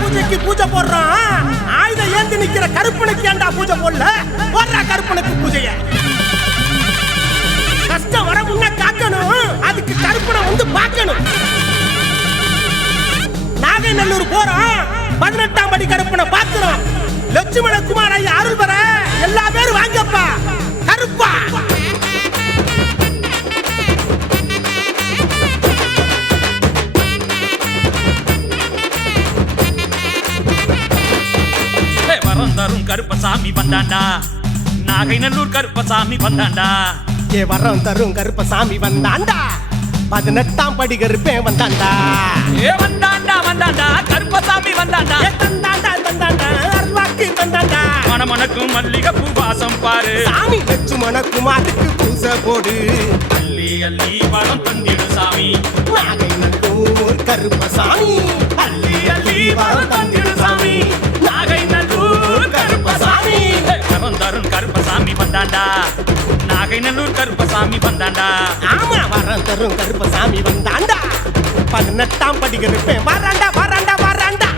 பூஜைக்கு பூஜை போடுறான். ஆயுதம் ஏந்தி நிக்கிற கருப்பனுக்கு ஏண்டா பூஜை போடல? போடுறா கருப்பனுக்கு பூஜைய. கஷ்டம் வர முன்ன காக்கணும், அதுக்கு கருப்பனை வந்து பார்க்கணும். நாகைநல்லூர் போறோம், 18ஆம் படி கருப்பனை பார்க்கிறோம். லட்சுமண குமார் ஐயா அருள் பெற எல்லா பேரும் வாங்கப்பா. கருப்பா வரம் தரும் கருப்பசாமி வந்தாண்டா, நாகைநல்லூர் கருப்பசாமி வந்தாண்டா. ஏ வரம் தரும் கருப்பசாமி வந்தாண்டா, 18ஆம் படி கருப்பேன் வந்தாண்டா. ஏ வந்தாண்டா வந்தாண்டா கருப்பசாமி வந்தாண்டா. தந்தாண்டா தந்தாண்டா அருள்வாக்கு தந்தாண்டா. மணமணக்கும் மல்லிகை பூ வாசம் பாரு, சாமி லட்சுமண குமாருக்கு பூசை போடு. அள்ளி அள்ளி வரம் தந்திடு சாமி, நாகைநல்லூர் கருப்பசாமி. அள்ளி அள்ளி வரம் தந்திடு சாமி, நாகைநல்லூர் கருப்பசாமி. வரம் தரும் கருப்பசாமி வந்தாண்டா, நாகைநல்லூர் கருப்பசாமி வந்தாண்டா. ஆமா வரம் தரும் கருப்பசாமி வந்தாண்டா, 18ஆம் படி கருப்பேன் வராண்டா வராண்டா வராண்டா.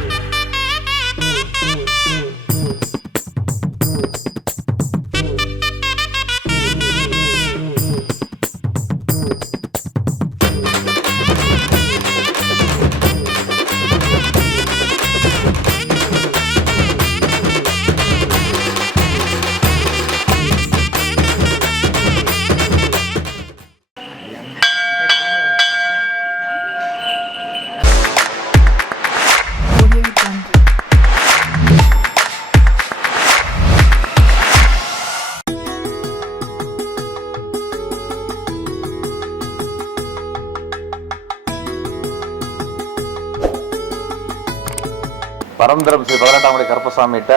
பரந்தரம் ஸ்ரீ 18ஆம் படி கருப்பசாமிகிட்ட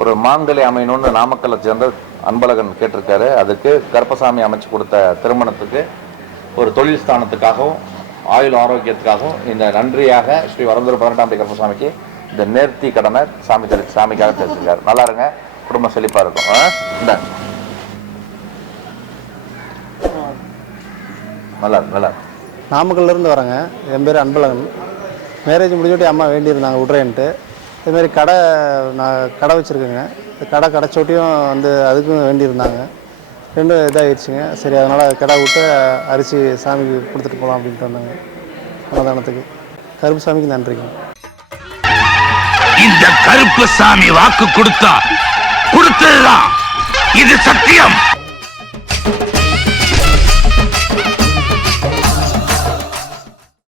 ஒரு மாங்கல்ய அமையணும்னு நாமக்கல்லை சேர்ந்த அன்பழகன் கேட்டிருக்காரு. அதுக்கு கருப்பசாமி அமைச்சு கொடுத்த திருமணத்துக்கு ஒரு தொழில் ஸ்தானத்துக்காகவும் ஆயுள் ஆரோக்கியத்துக்காகவும் இந்த நன்றியாக ஸ்ரீ வரந்தூர் 18ஆம் படி கருப்பசாமிக்கு இந்த நேர்த்தி கடனை சாமிக்காக தெரிஞ்சுருக்காரு. நல்லா இருங்க, குடும்பம் செழிப்பாக இருக்கும். இந்த நல்லா நல்லா. நாமக்கல்லேருந்து வரேங்க. என் பேர் அன்பழகன். மேரேஜ் முடிஞ்சோட்டி அம்மா வேண்டியிருந்தாங்க விட்றேன்ட்டு. இதுமாரி நான் கடை வச்சுருக்கேங்க. கடை கடைச்சோட்டியும் வந்து அதுக்கும் வேண்டியிருந்தாங்க. ரெண்டும் இதாகிடுச்சுங்க. சரி அதனால் கடை விட்டு அரிசி சாமிக்கு கொடுத்துட்டு போகலாம் அப்படின்ட்டு வந்தாங்க அன்னதானத்துக்கு. கருப்புசாமிக்கு நன்றிங்க. இந்த கருப்புசாமி வாக்கு கொடுத்ததுதான், இது சத்தியம்.